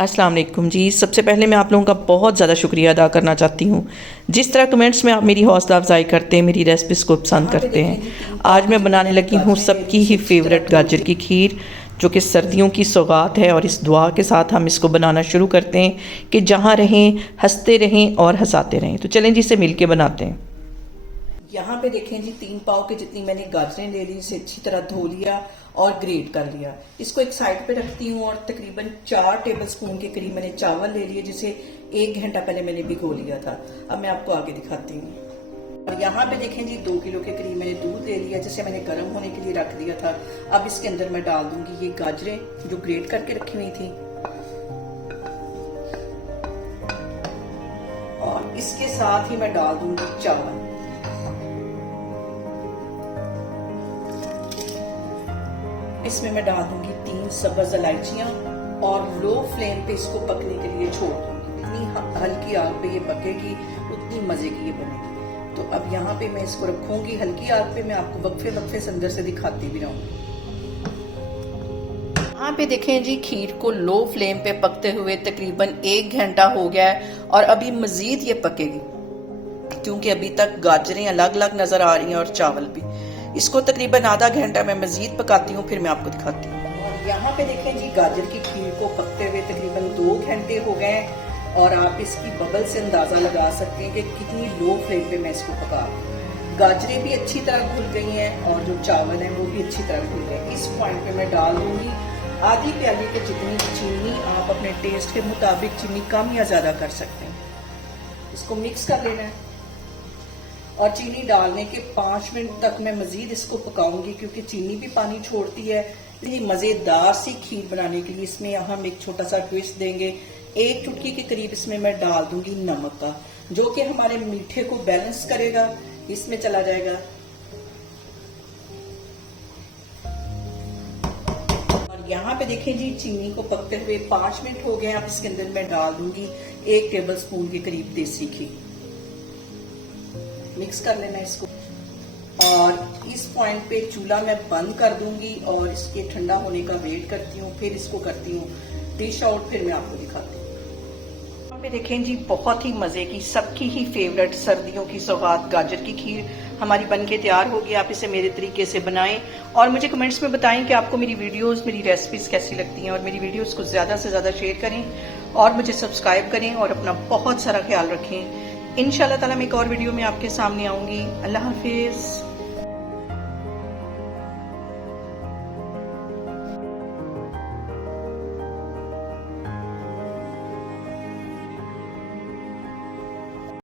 अस्सलाम वालेकुम जी। सबसे पहले मैं आप लोगों का बहुत ज़्यादा शुक्रिया अदा करना चाहती हूँ। जिस तरह कमेंट्स में आप मेरी हौसला अफजाई करते हैं, मेरी रेसिपीज़ को पसंद करते हैं। आज मैं बनाने लगी हूँ सबकी ही फेवरेट गाजर की खीर, जो कि सर्दियों की सौगात है। और इस दुआ के साथ हम इसको बनाना शुरू करते हैं कि जहाँ रहें हंसते रहें और हंसाते रहें। तो चलें जी, इसे मिल के बनाते हैं। यहाँ पे देखें जी, 3 पाव के जितनी मैंने गाजरें ले ली, इसे अच्छी तरह धो लिया और ग्रेट कर लिया। इसको एक साइड पे रखती हूँ। और तकरीबन 4 टेबलस्पून के करीब मैंने चावल ले लिए, जिसे 1 घंटा पहले मैंने भिगो लिया था। अब मैं आपको आगे दिखाती हूँ। और यहाँ पे देखें जी, 2 किलो के करीब मैंने दूध ले लिया, जिसे मैंने गर्म होने के लिए रख दिया था। अब इसके अंदर मैं डाल दूंगी ये गाजरें जो ग्रेट करके रखी हुई थी, और इसके साथ ही मैं डाल दूंगी चावल। इसमें मैं डाल दूंगी 3 सब्ज इलायचियां और लो फ्लेम पे इसको पकने के लिए छोड़ दूंगी। जितनी हल्की आग पे ये पकेगी उतनी मजे की ये बनेगी। तो अब यहाँ पे मैं इसको रखूंगी हल्की आग पे। मैं आपको वक्फे वक्फे से अंदर से दिखाती भी रहूंगी। यहाँ पे देखें जी, खीर को लो फ्लेम पे पकते हुए तकरीबन 1 घंटा हो गया है, और अभी मजीद ये पकेगी क्योंकि अभी तक गाजरें अलग अलग नजर आ रही हैं और चावल भी। इसको तकरीबन आधा घंटा मैं मजीद पकाती हूँ, फिर मैं आपको दिखाती हूँ। और यहाँ पे देखें जी, गाजर की खीर को पकते हुए तकरीबन 2 घंटे हो गए हैं, और आप इसकी बबल से अंदाजा लगा सकते हैं कि कितनी लो फ्लेम पे मैं इसको पका। गाजरें भी अच्छी तरह घुल गई हैं और जो चावल है वो भी अच्छी तरह घुल गए। इस पॉइंट पे मैं डाल दूंगी आधी प्याली के जितनी चीनी। आप अपने टेस्ट के मुताबिक चीनी कम या ज्यादा कर सकते हैं। इसको मिक्स कर लेना है, और चीनी डालने के 5 मिनट तक मैं मजीद इसको पकाऊंगी, क्योंकि चीनी भी पानी छोड़ती है। इतनी मजेदार सी खीर बनाने के लिए इसमें हम एक छोटा सा ट्विस्ट देंगे। 1 चुटकी के करीब इसमें मैं डाल दूंगी नमक का, जो कि हमारे मीठे को बैलेंस करेगा। इसमें चला जाएगा। और यहाँ पे देखें जी, चीनी को पकते हुए 5 मिनट हो गए। अब इसके अंदर मैं डाल दूंगी 1 टेबल स्पून के करीब देसी घी। मिक्स कर लेना इसको, और इस पॉइंट पे चूल्हा मैं बंद कर दूंगी और इसके ठंडा होने का वेट करती हूँ। फिर इसको करती हूँ डिश आउट, फिर मैं आपको दिखाती हूँ। यहाँ पे देखें जी, बहुत ही मजे की सबकी ही फेवरेट सर्दियों की सौगात गाजर की खीर हमारी बनके तैयार होगी। आप इसे मेरे तरीके से बनाएं और मुझे कमेंट्स में बताएं कि आपको मेरी वीडियोस, मेरी रेसिपीज कैसी लगती हैं। और मेरी वीडियोस को ज्यादा से ज्यादा शेयर करें और मुझे सब्सक्राइब करें, और अपना बहुत सारा ख्याल रखें। इंशाल्लाह ताला मैं एक और वीडियो में आपके सामने आऊंगी। अल्लाह हाफिज।